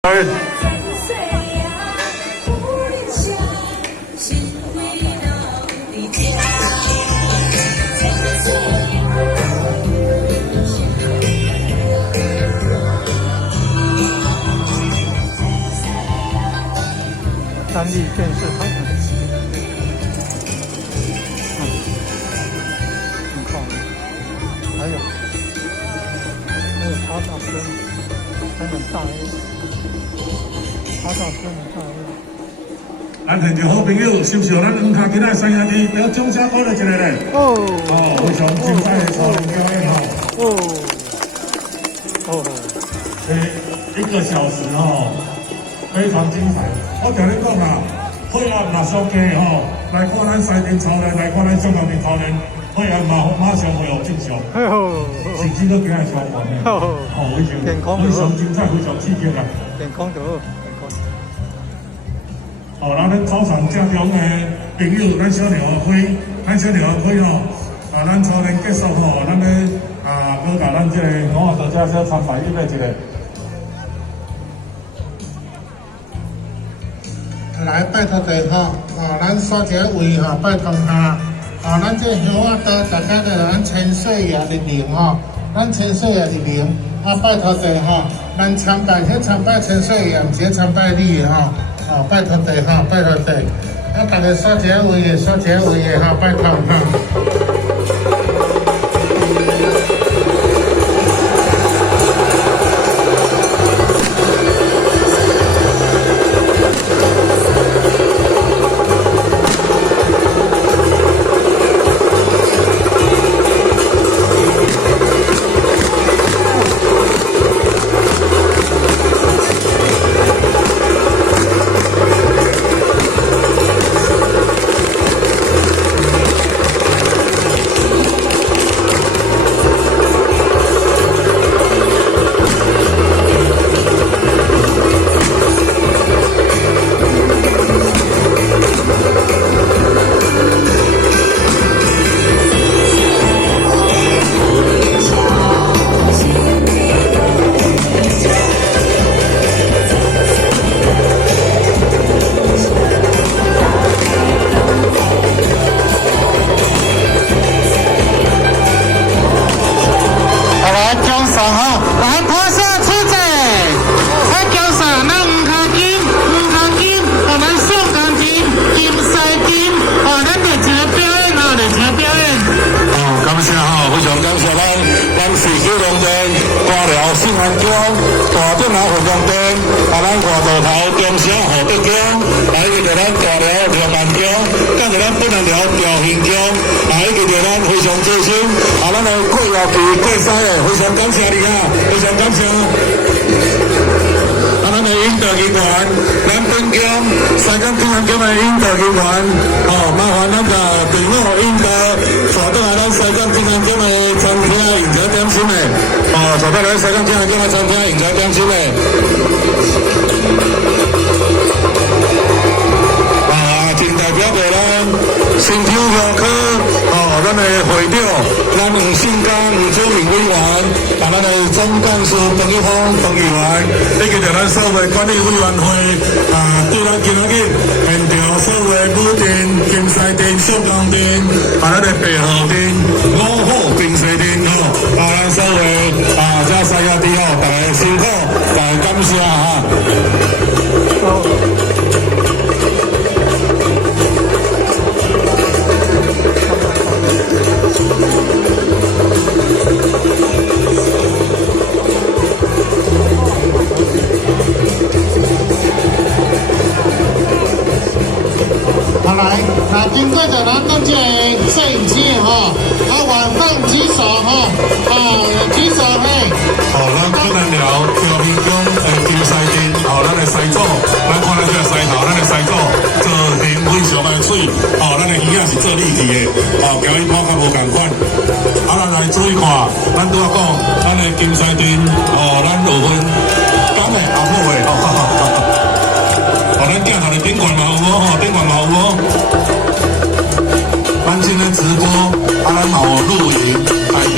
三立电视台，很靠谱。还有爬大sơn，还很大 A， 爬大sơn很大 A。咱现场好朋友，是不是咱黄卡今仔三兄弟表掌声鼓励一下咧？哦，非常精彩的超人表演1个小时非常精彩。我听你讲啦，配合若上架来看咱西边超人，来看咱香港的超人，配合马上会有进场。甚至都今日超完的，非常精彩，非常刺激啊！电空就好，咱操场正中的朋友，咱小鸟开，咱超人结束咱咧要甲咱这个我大家小参拜预备一个。来拜托地咱所一个位拜托下，咱这香啊岛大家的咱千岁爷的名咱千岁爷的名拜托地咱参拜千岁爷，唔是参拜你拜托地拜托地，大家所一个位的拜托经过着咱这个摄影机晚上举手举手咱可能聊高雄金西镇咱的西组，咱看咱这个西头，咱的西组做人非常的水咱的鱼仔是做立体的交易跑较无共款。咱来注意看，咱拄仔讲，咱的金西镇咱有分港的阿好的咱镜头的顶悬嘛有顶悬嘛有咱今天直播咱嘛有录影，改天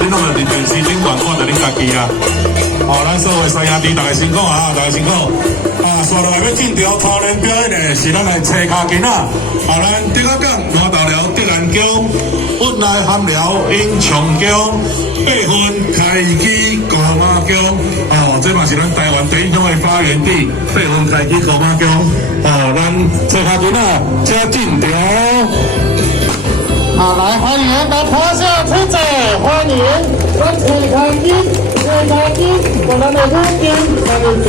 你拢在电视顶悬看到恁家己咱所有的西苦啊，大家辛苦。接下来要进场超人表演的是咱的车卡囡仔，咱德甲港罗道寮德兰宫、温来含寮英长宫、八分开基高马宫，这嘛是咱台湾第一种的发源地，八分开基高马宫，咱车卡囡仔请进场。好，来欢迎咱坡下出者，欢迎咱推开金，推开金，我们的母亲，咱的条。